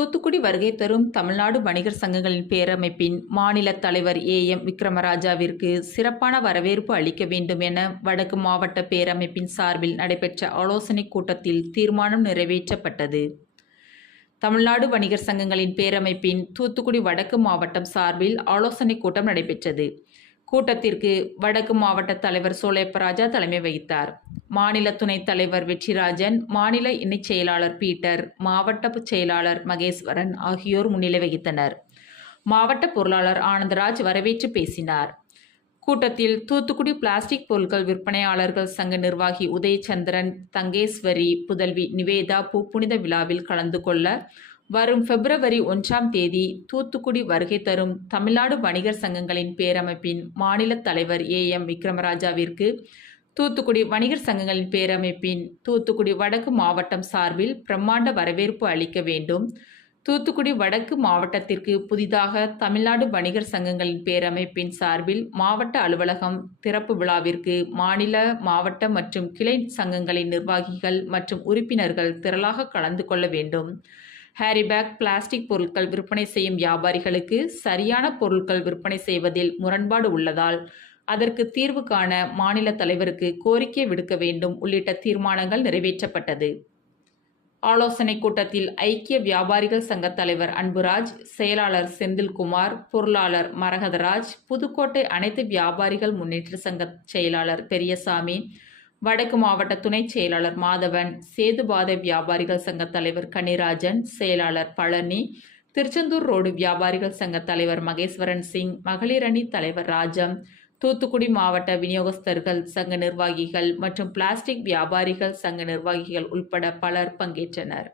தூத்துக்குடி வருகை தரும் தமிழ்நாடு வணிகர் சங்கங்களின் பேரமைப்பின் மாநில தலைவர் ஏ.எம். விக்ரமராஜாவிற்கு சிறப்பான வரவேற்பு அளிக்க வேண்டும் என வடக்கு மாவட்ட பேரமைப்பின் சார்பில் நடைபெற்ற ஆலோசனைக் கூட்டத்தில் தீர்மானம் நிறைவேற்றப்பட்டது. தமிழ்நாடு வணிகர் சங்கங்களின் பேரமைப்பின் தூத்துக்குடி வடக்கு மாவட்டம் சார்பில் ஆலோசனைக் கூட்டம் நடைபெற்றது. கூட்டத்திற்கு வடக்கு மாவட்ட தலைவர் சோலையப்பராஜா தலைமை வகித்தார். மாநில துணைத் தலைவர் வெற்றிராஜன், மாநில இணைச் செயலாளர் பீட்டர், மாவட்ட செயலாளர் மகேஸ்வரன் ஆகியோர் முன்னிலை வகித்தனர். மாவட்ட பொருளாளர் ஆனந்தராஜ் வரவேற்று பேசினார். கூட்டத்தில் தூத்துக்குடி பிளாஸ்டிக் பொருட்கள் விற்பனையாளர்கள் சங்க நிர்வாகி உதயச்சந்திரன், தங்கேஸ்வரி, புதல்வி நிவேதா பூப்புனித விழாவில் கலந்து கொள்ள வரும் February 1 தூத்துக்குடி வருகை தரும் தமிழ்நாடு வணிகர் சங்கங்களின் பேரமைப்பின் மாநில தலைவர் ஏ.எம். விக்ரமராஜாவிற்கு தூத்துக்குடி வணிகர் சங்கங்களின் பேரமைப்பின் தூத்துக்குடி வடக்கு மாவட்டம் சார்பில் பிரம்மாண்ட வரவேற்பு அளிக்க வேண்டும். தூத்துக்குடி வடக்கு மாவட்டத்திற்கு புதிதாக தமிழ்நாடு வணிகர் சங்கங்களின் பேரமைப்பின் சார்பில் மாவட்ட அலுவலகம் திறப்பு விழாவிற்கு மாநில, மாவட்ட மற்றும் கிளை சங்கங்களின் நிர்வாகிகள் மற்றும் உறுப்பினர்கள் திரளாக கலந்து கொள்ள வேண்டும். ஹேரிபேக் பிளாஸ்டிக் பொருட்கள் விற்பனை செய்யும் வியாபாரிகளுக்கு சரியான பொருட்கள் விற்பனை செய்வதில் முரண்பாடு உள்ளதால் அதற்கு தீர்வு காண மாநில தலைவருக்கு கோரிக்கை விடுக்க வேண்டும் உள்ளிட்ட தீர்மானங்கள் நிறைவேற்றப்பட்டது. ஆலோசனைக் கூட்டத்தில் ஐக்கிய வியாபாரிகள் சங்க தலைவர் அன்புராஜ், செயலாளர் செந்தில்குமார், பொருளாளர் மரகதராஜ், புதுக்கோட்டை அனைத்து வியாபாரிகள் முன்னேற்ற சங்க செயலாளர் பெரியசாமி, வடக்கு மாவட்ட துணைச் செயலாளர் மாதவன், சேதுபாதை வியாபாரிகள் சங்க தலைவர் கனிராஜன், செயலாளர் பழனி, திருச்செந்தூர் ரோடு வியாபாரிகள் சங்க தலைவர் மகேஸ்வரன் சிங், மகளிர் அணி தலைவர் ராஜம், தூத்துக்குடி மாவட்ட விநியோகஸ்தர்கள் சங்க நிர்வாகிகள் மற்றும் பிளாஸ்டிக் வியாபாரிகள் சங்க நிர்வாகிகள் உட்பட பலர் பங்கேற்றனர்.